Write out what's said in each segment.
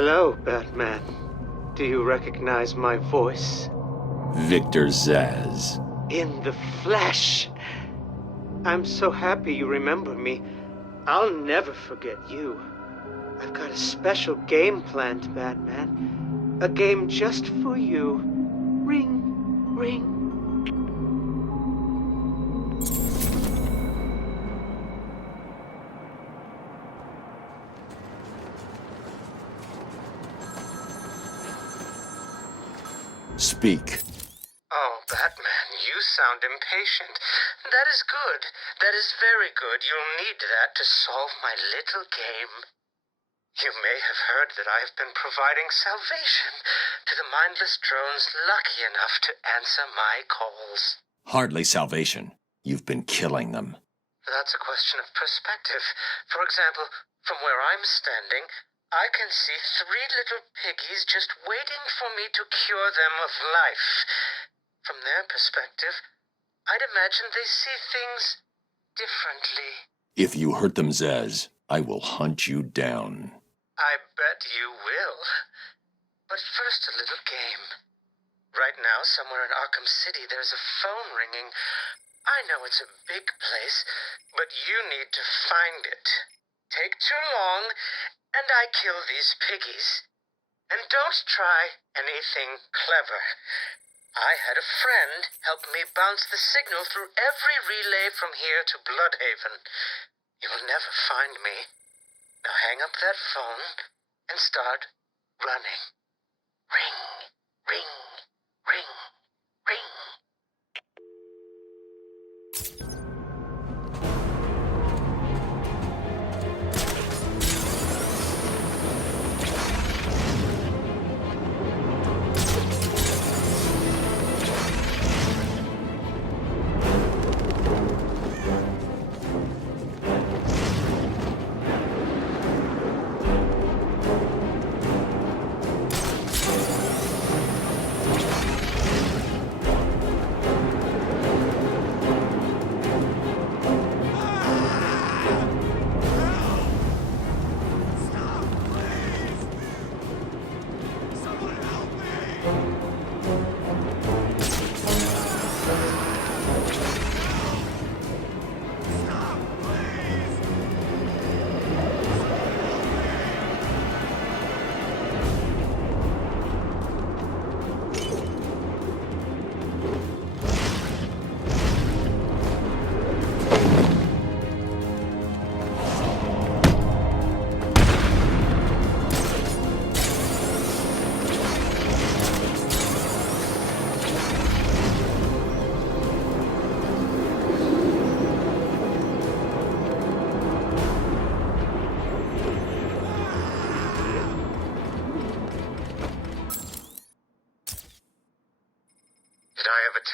Hello, Batman. Do you recognize my voice? Victor Zsasz. In the flesh! I'm so happy you remember me. I'll never forget you. I've got a special game planned, Batman. A game just for you. Ring, ring. Speak. Oh, Batman, you sound impatient. That is good. That is very good. You'll need that to solve my little game. You may have heard that I have been providing salvation to the mindless drones lucky enough to answer my calls. Hardly salvation. You've been killing them. That's a question of perspective. For example, from where I'm standing, I can see 3 little piggies just waiting for me to cure them of life. From their perspective, I'd imagine they see things differently. If you hurt them, Zsasz, I will hunt you down. I bet you will. But first, a little game. Right now, somewhere in Arkham City, there's a phone ringing. I know it's a big place, but you need to find it. Take too long, and I kill these piggies. And don't try anything clever. I had a friend help me bounce the signal through every relay from here to Bloodhaven. You'll never find me. Now hang up that phone and start running. Ring, ring, ring, ring.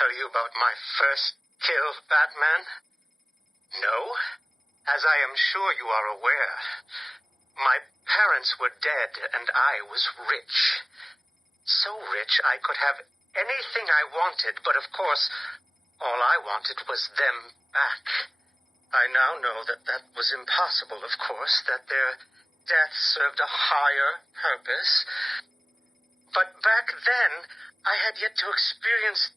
Tell you about my first kill, Batman? No? As I am sure you are aware, my parents were dead and I was rich. So rich I could have anything I wanted, but of course, all I wanted was them back. I now know that that was impossible, of course, that their death served a higher purpose. But back then, I had yet to experience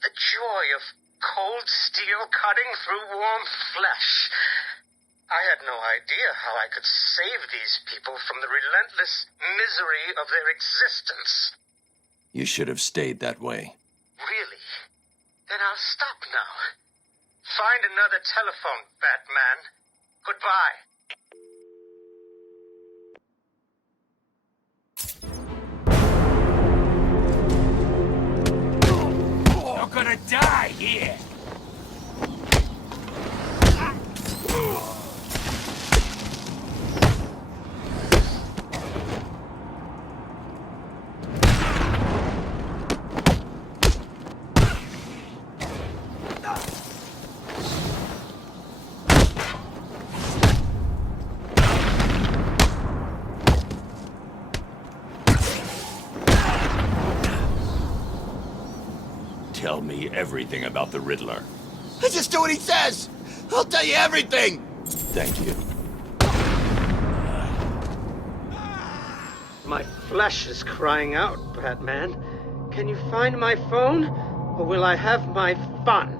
the joy of cold steel cutting through warm flesh. I had no idea how I could save these people from the relentless misery of their existence. You should have stayed that way. Really? Then I'll stop now. Find another telephone, Batman. Goodbye. Gonna die here! Tell me everything about the Riddler. I just do what he says! I'll tell you everything! Thank you. My flesh is crying out, Batman. Can you find my phone, or will I have my fun?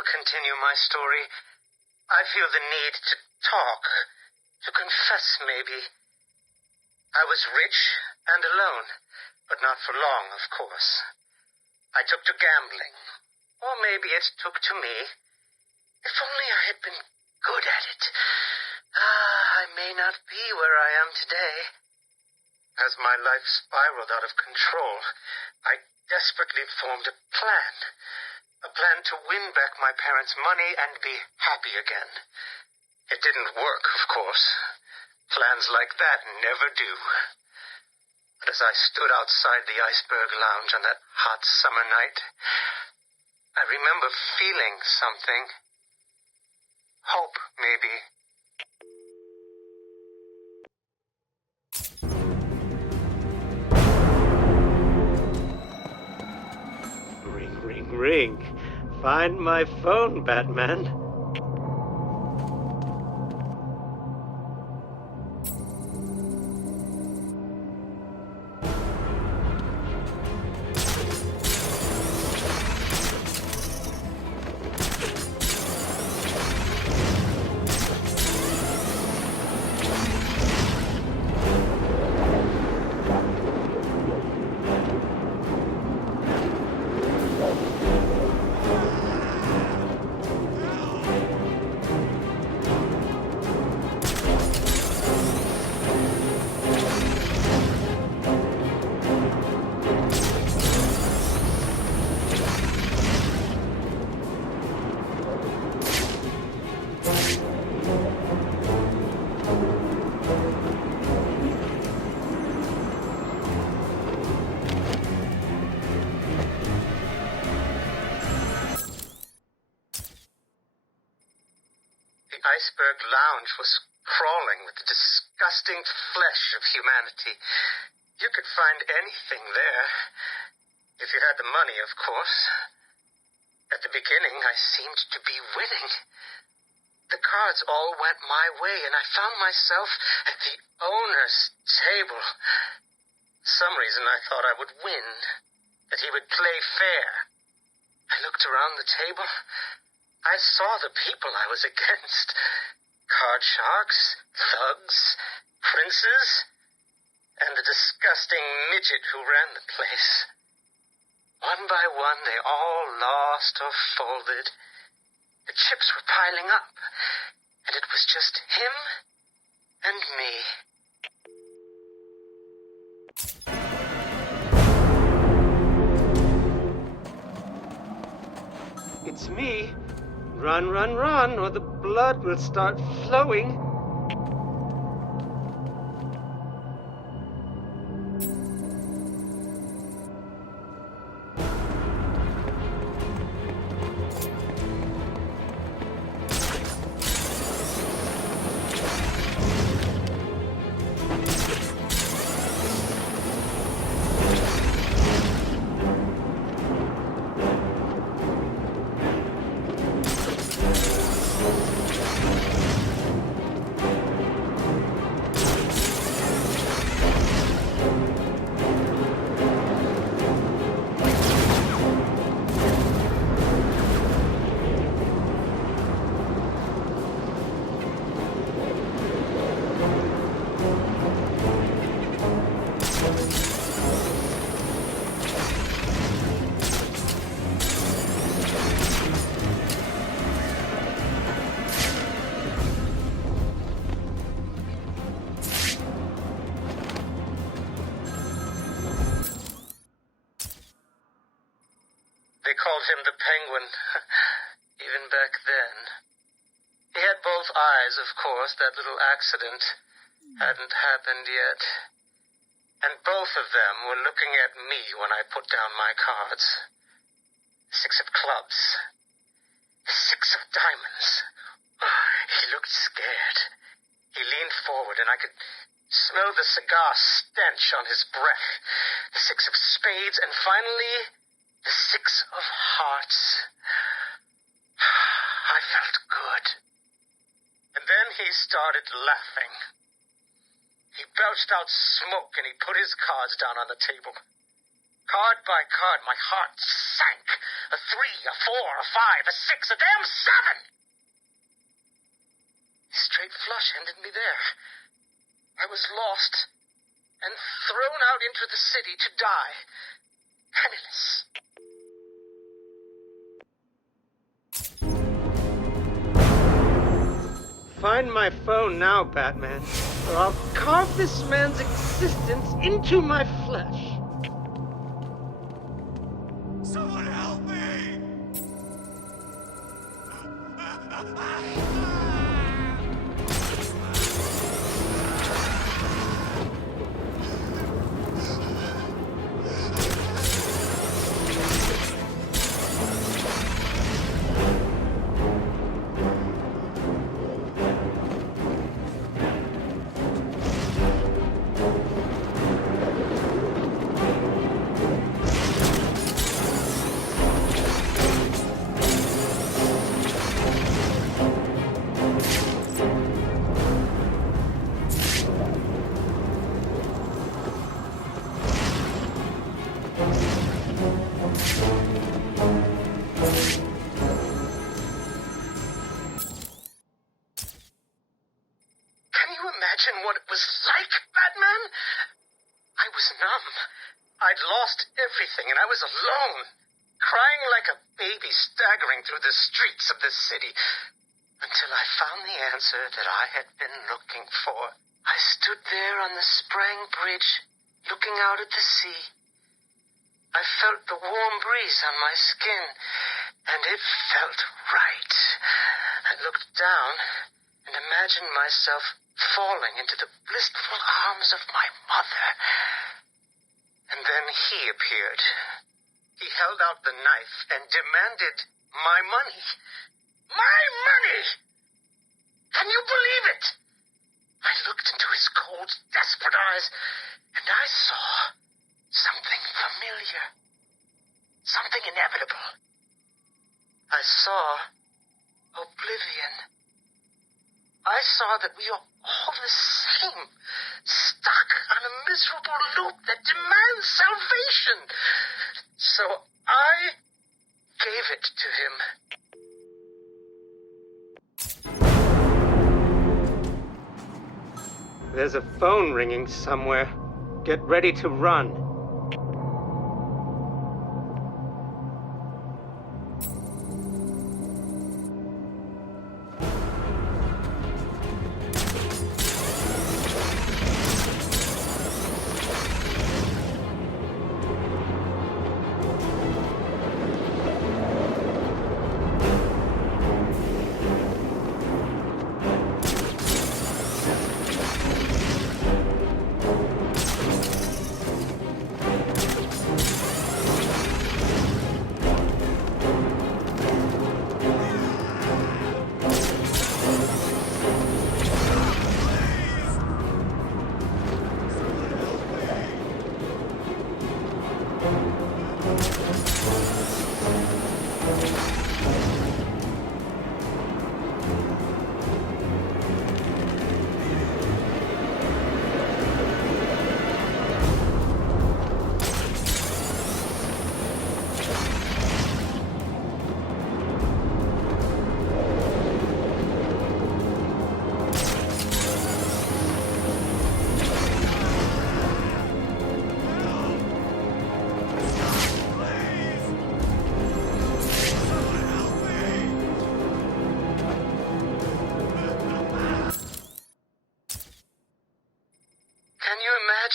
Continue my story. I feel the need to talk, to confess maybe. I was rich and alone, but not for long, of course. I took to gambling, or maybe it took to me. If only I had been good at it. I may not be where I am today. As my life spiraled out of control, I desperately formed a plan. A plan to win back my parents' money and be happy again. It didn't work, of course. Plans like that never do. But as I stood outside the Iceberg Lounge on that hot summer night, I remember feeling something. Hope, maybe. Ring. Find my phone, Batman. The Iceberg Lounge was crawling with the disgusting flesh of humanity. You could find anything there. If you had the money, of course. At the beginning, I seemed to be winning. The cards all went my way, and I found myself at the owner's table. For some reason, I thought I would win, that he would play fair. I looked around the table. I saw the people I was against. Card sharks, thugs, princes, and the disgusting midget who ran the place. One by one, they all lost or folded. The chips were piling up, and it was just him and me. It's me. Run, or the blood will start flowing. called him the Penguin, even back then. He had both eyes, of course. That little accident hadn't happened yet. And both of them were looking at me when I put down my cards. 6 of clubs. 6 of diamonds. He looked scared. He leaned forward, and I could smell the cigar stench on his breath. The 6 of spades, and finally, the 6 of hearts. I felt good. And then he started laughing. He belched out smoke, and he put his cards down on the table. Card by card, my heart sank. A 3, a 4, a 5, a 6, a damn 7! Straight flush ended me there. I was lost and thrown out into the city to die, penniless. Find my phone now, Batman, or I'll carve this man's existence into my flesh. Someone help me! Imagine what it was like, Batman? I was numb. I'd lost everything, and I was alone, crying like a baby staggering through the streets of the city, until I found the answer that I had been looking for. I stood there on the Sprang Bridge, looking out at the sea. I felt the warm breeze on my skin, and it felt right. I looked down and imagined myself falling into the blissful arms of my mother. And then he appeared. He held out the knife and demanded my money. My money! Can you believe it? I looked into his cold, desperate eyes, and I saw something familiar. Something inevitable. I saw oblivion. I saw that we are all the same, stuck on a miserable loop that demands salvation. So I gave it to him. There's a phone ringing somewhere. Get ready to run.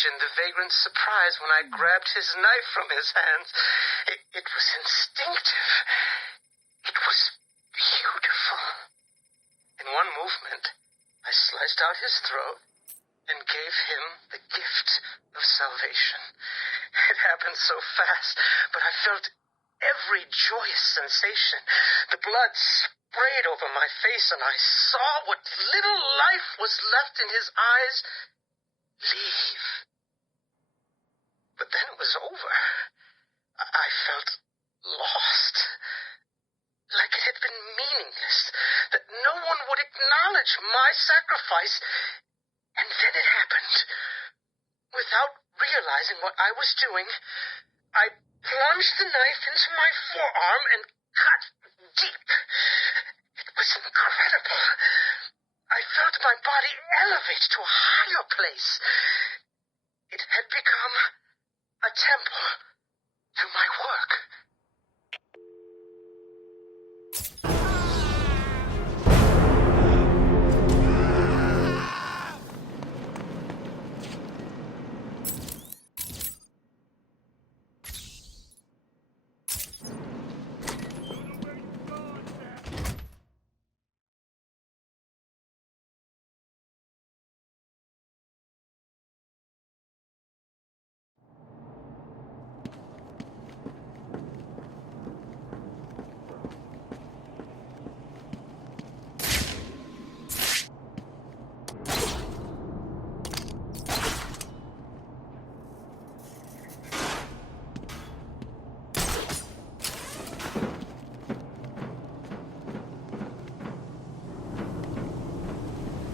The vagrant's surprise when I grabbed his knife from his hands It was instinctive. It was beautiful. In one movement, I sliced out his throat and gave him the gift of salvation. It happened so fast, but I felt every joyous sensation. The blood sprayed over my face, and I saw what little life was left in his eyes leave. But then it was over. I felt lost. Like it had been meaningless, that no one would acknowledge my sacrifice. And then it happened. Without realizing what I was doing, I plunged the knife into my forearm and cut deep. It was incredible. I felt my body elevate to a higher place. It had become a temple to my work.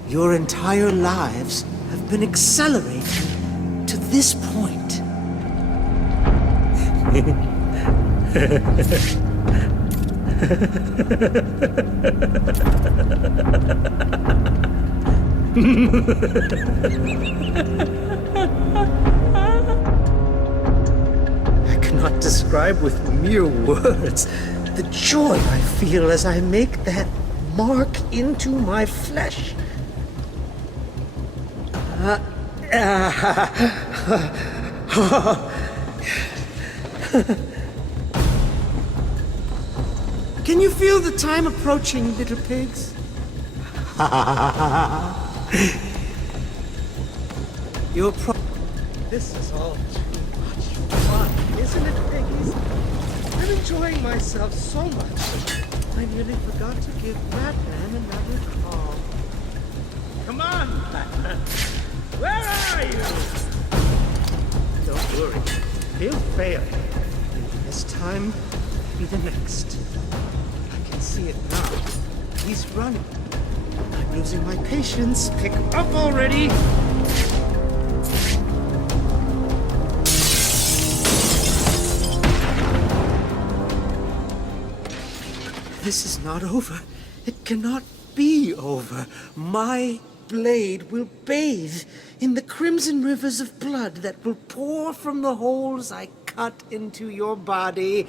Your entire lives have been accelerated to this point. I cannot describe with mere words the joy I feel as I make that mark into my flesh. Can you feel the time approaching, little pigs? This is all too much fun, isn't it, piggies? I'm enjoying myself so much. I nearly forgot to give Batman another call. Come on, Batman. Where are you? Don't worry. He'll fail. Maybe this time, maybe the next. I can see it now. He's running. I'm losing my patience. Pick up already. This is not over. It cannot be over. My blade will bathe in the crimson rivers of blood that will pour from the holes I cut into your body.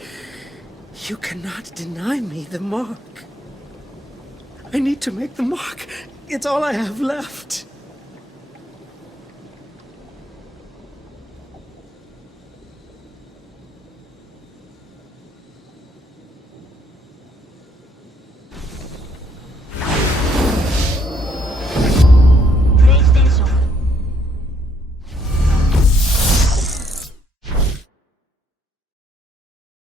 You cannot deny me the mark. I need to make the mark. It's all I have left.